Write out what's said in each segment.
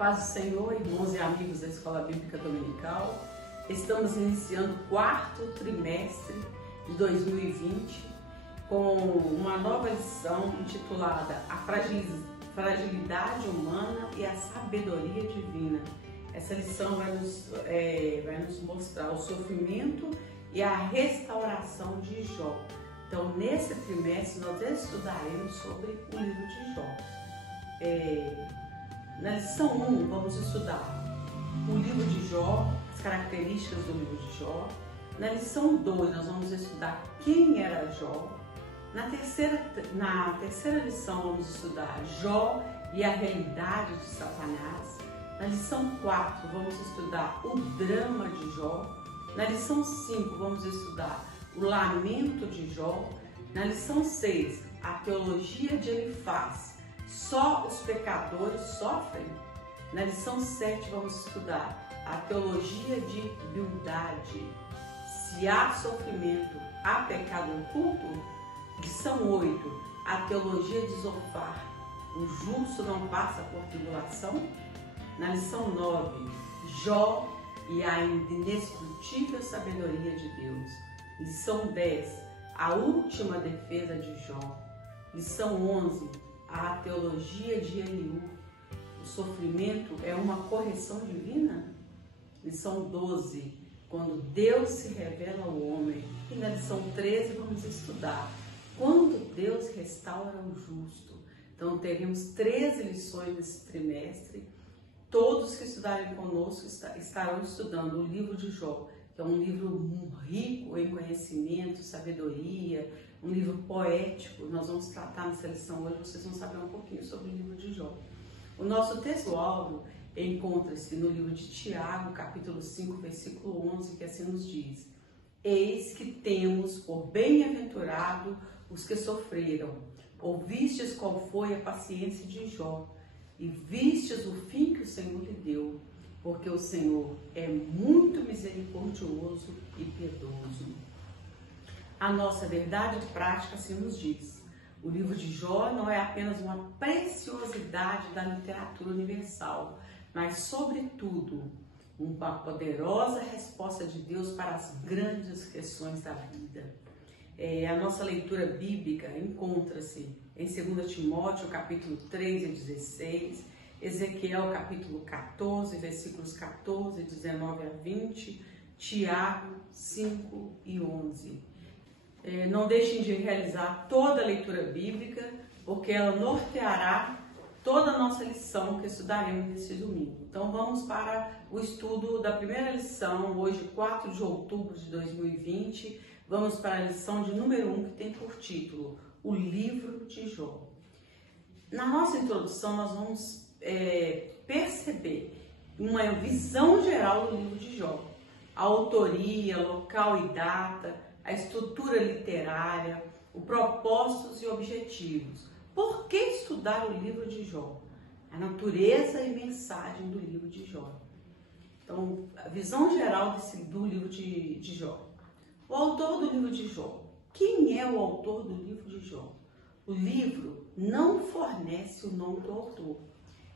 paz do Senhor, irmãos e amigos da Escola Bíblica Dominical. Estamos iniciando o quarto trimestre de 2020 com uma nova lição intitulada A Fragilidade Humana e a Sabedoria Divina. Essa lição vai nos mostrar o sofrimento e a restauração de Jó. Então, nesse trimestre, nós estudaremos sobre o livro de Jó. Na lição 1, vamos estudar o livro de Jó, as características do livro de Jó. Na lição 2, nós vamos estudar quem era Jó. Na terceira lição, vamos estudar Jó e a realidade de Satanás. Na lição 4, vamos estudar o drama de Jó. Na lição 5, vamos estudar o lamento de Jó. Na lição 6, a teologia de Elifaz. Só os pecadores sofrem? Na lição 7 vamos estudar a teologia de Bildade. Se há sofrimento, há pecado oculto? Lição 8, a teologia de Zofar. O justo não passa por tribulação? Na lição 9, Jó e a inescrutível sabedoria de Deus. Lição 10, a última defesa de Jó. Lição 11, a teologia de Eliú. O sofrimento é uma correção divina? Lição 12, quando Deus se revela ao homem. E na lição 13 vamos estudar quando Deus restaura o justo. Então teremos 13 lições nesse trimestre. Todos que estudarem conosco estarão estudando o livro de Jó, que é um livro rico em conhecimento, sabedoria, um livro poético. Nós vamos tratar nessa lição hoje, vocês vão saber um pouquinho sobre o livro de Jó. O nosso texto-alvo encontra-se no livro de Tiago, capítulo 5, versículo 11, que assim nos diz: Eis que temos por bem-aventurado os que sofreram. Ouvistes qual foi a paciência de Jó, e vistes o fim que o Senhor lhe deu, porque o Senhor é muito misericordioso e piedoso. A nossa verdade prática assim nos diz: o livro de Jó não é apenas uma preciosidade da literatura universal, mas, sobretudo, uma poderosa resposta de Deus para as grandes questões da vida. A nossa leitura bíblica encontra-se em 2 Timóteo, capítulo 3 e 16, Ezequiel, capítulo 14, versículos 14, 19 a 20, Tiago 5 e 11. Não deixem de realizar toda a leitura bíblica, porque ela norteará toda a nossa lição que estudaremos nesse domingo. Então vamos para o estudo da primeira lição, hoje 4 de outubro de 2020. Vamos para a lição de número 1, que tem por título O Livro de Jó. Na nossa introdução nós vamos perceber uma visão geral do livro de Jó. A autoria, local e data, a estrutura literária, os propósitos e objetivos. Por que estudar o livro de Jó? A natureza e mensagem do livro de Jó. Então, a visão geral do livro de Jó. O autor do livro de Jó. Quem é o autor do livro de Jó? O livro não fornece o nome do autor,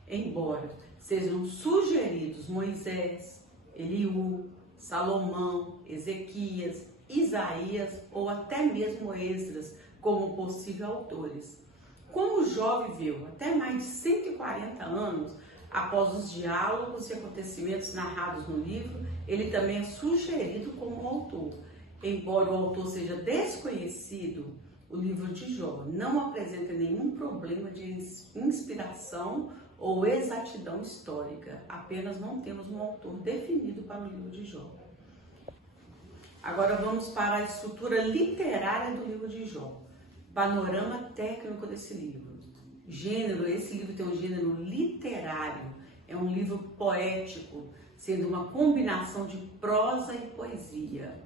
embora sejam sugeridos Moisés, Eliú, Salomão, Ezequias, Isaías ou até mesmo Esdras como possíveis autores. Como Jó viveu até mais de 140 anos após os diálogos e acontecimentos narrados no livro, ele também é sugerido como autor. Embora o autor seja desconhecido, o livro de Jó não apresenta nenhum problema de inspiração ou exatidão histórica. Apenas não temos um autor definido para o livro de Jó. Agora vamos para a estrutura literária do livro de Jó. Panorama técnico desse livro. Gênero, esse livro tem um gênero literário. É um livro poético, sendo uma combinação de prosa e poesia.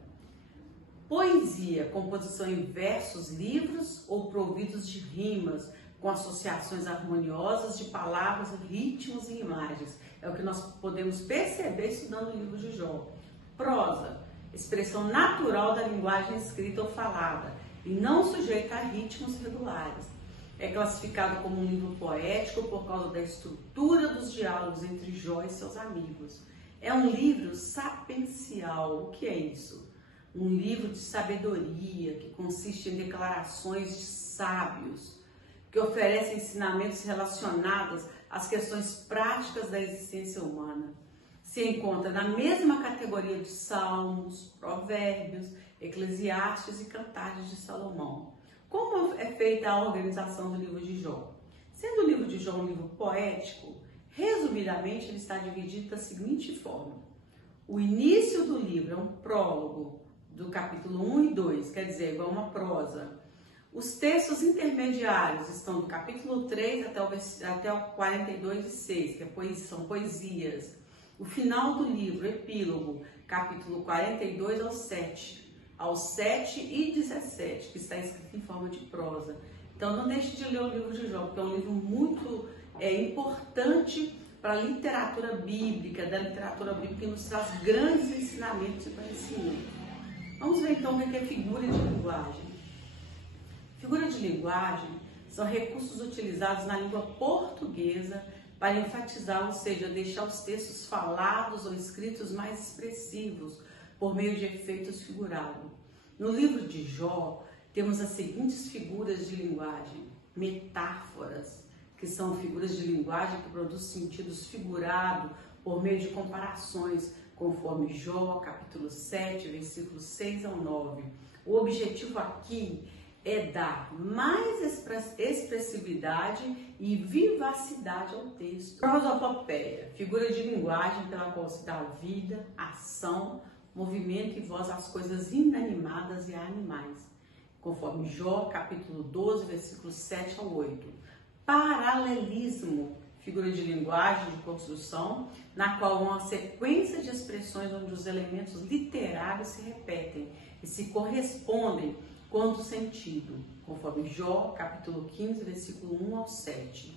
Poesia, composição em versos, livros ou providos de rimas, com associações harmoniosas de palavras, ritmos e imagens. É o que nós podemos perceber estudando o livro de Jó. Prosa, expressão natural da linguagem escrita ou falada, e não sujeita a ritmos regulares. é classificado como um livro poético por causa da estrutura dos diálogos entre Jó e seus amigos. É um livro sapiencial. O que é isso? Um livro de sabedoria que consiste em declarações de sábios, que oferece ensinamentos relacionados às questões práticas da existência humana. Se encontra na mesma categoria de Salmos, Provérbios, Eclesiastes e Cantares de Salomão. Como é feita a organização do livro de Jó? Sendo o livro de Jó um livro poético, resumidamente ele está dividido da seguinte forma. O início do livro é um prólogo do capítulo 1 e 2, quer dizer, igual uma prosa. Os textos intermediários estão do capítulo 3 até o 42 e 6, que são poesias. O final do livro, epílogo, capítulo 42 ao 7 e 17, que está escrito em forma de prosa. Então não deixe de ler o livro de Jó, porque é um livro muito importante para a literatura bíblica, que nos traz grandes ensinamentos e conhecimento. Vamos ver então o que é figura de linguagem. Figura de linguagem são recursos utilizados na língua portuguesa para enfatizar, ou seja, deixar os textos falados ou escritos mais expressivos por meio de efeitos figurados. No livro de Jó, temos as seguintes figuras de linguagem: metáforas, que são figuras de linguagem que produzem sentidos figurados por meio de comparações, conforme Jó, capítulo 7, versículos 6 ao 9. O objetivo aqui é dar mais expressividade e vivacidade ao texto. Prosopopeia, figura de linguagem pela qual se dá vida, ação, movimento e voz às coisas inanimadas e a animais, conforme Jó, capítulo 12, versículos 7 ao 8. Paralelismo, figura de linguagem de construção, na qual há uma sequência de expressões onde os elementos literários se repetem e se correspondem quanto sentido, conforme Jó, capítulo 15, versículo 1 ao 7.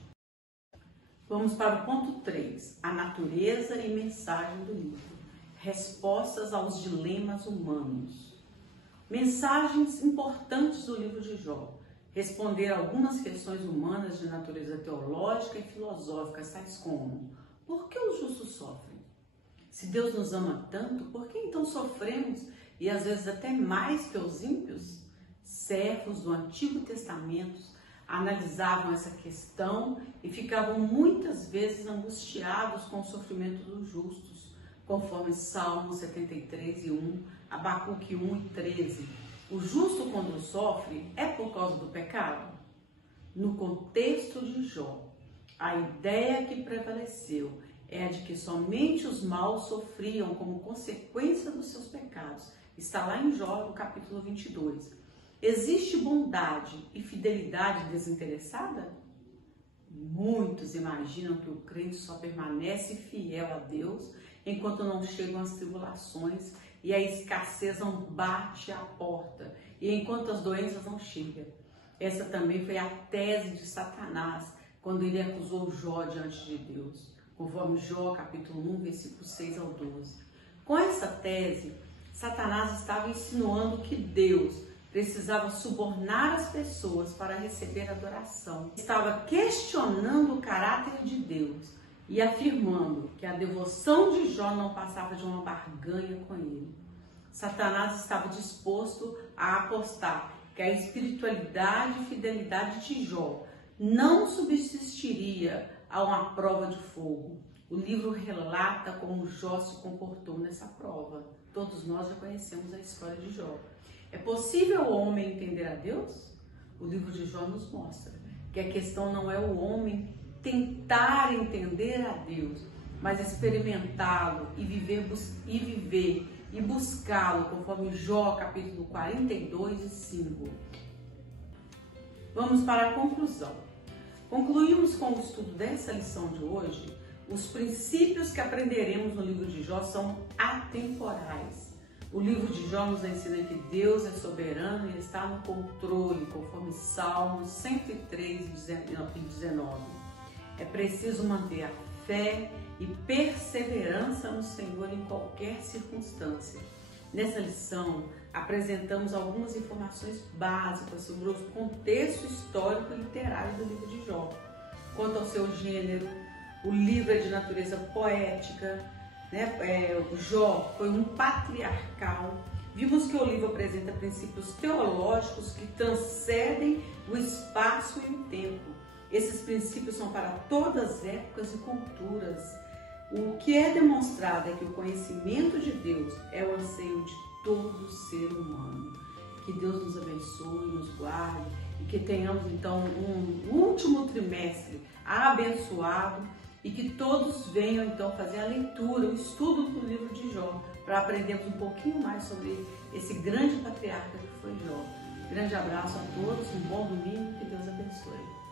Vamos para o ponto 3, a natureza e mensagem do livro. Respostas aos dilemas humanos. Mensagens importantes do livro de Jó. Responder algumas questões humanas de natureza teológica e filosófica, tais como: por que os justos sofrem? Se Deus nos ama tanto, por que então sofremos, e às vezes até mais que os ímpios? Servos do Antigo Testamento analisavam essa questão e ficavam muitas vezes angustiados com o sofrimento dos justos, conforme Salmo 73 e 1, Abacuque 1 e 13. O justo, quando sofre, é por causa do pecado? No contexto de Jó, a ideia que prevaleceu é a de que somente os maus sofriam como consequência dos seus pecados. Está lá em Jó, no capítulo 22. Existe bondade e fidelidade desinteressada? Muitos imaginam que o crente só permanece fiel a Deus enquanto não chegam as tribulações e a escassez não bate à porta, e enquanto as doenças não chegam. Essa também foi a tese de Satanás, quando ele acusou Jó diante de Deus, conforme Jó, capítulo 1, versículo 6 ao 12. Com essa tese, Satanás estava insinuando que Deus precisava subornar as pessoas para receber adoração. Estava questionando o caráter de Deus e afirmando que a devoção de Jó não passava de uma barganha com ele. Satanás estava disposto a apostar que a espiritualidade e fidelidade de Jó não subsistiria a uma prova de fogo. O livro relata como Jó se comportou nessa prova. Todos nós já conhecemos a história de Jó. É possível o homem entender a Deus? O livro de Jó nos mostra que a questão não é o homem tentar entender a Deus, mas experimentá-lo e viver e buscá-lo, conforme Jó, capítulo 42 e 5. Vamos para a conclusão. Concluímos com o estudo dessa lição de hoje. Os princípios que aprenderemos no livro de Jó são atemporais. O livro de Jó nos ensina que Deus é soberano e está no controle, conforme Salmos 103 e 19. É preciso manter a fé e perseverança no Senhor em qualquer circunstância. Nessa lição, apresentamos algumas informações básicas sobre o contexto histórico e literário do livro de Jó. Quanto ao seu gênero, o livro é de natureza poética, né? Jó foi um patriarcal. Vimos que o livro apresenta princípios teológicos que transcendem o espaço e o tempo. Esses princípios são para todas as épocas e culturas. O que é demonstrado é que o conhecimento de Deus é o anseio de todo ser humano. Que Deus nos abençoe, nos guarde e que tenhamos então um último trimestre abençoado e que todos venham então fazer a leitura, o estudo do livro de Jó, para aprendermos um pouquinho mais sobre esse grande patriarca que foi Jó. Grande abraço a todos, um bom domingo, que Deus abençoe.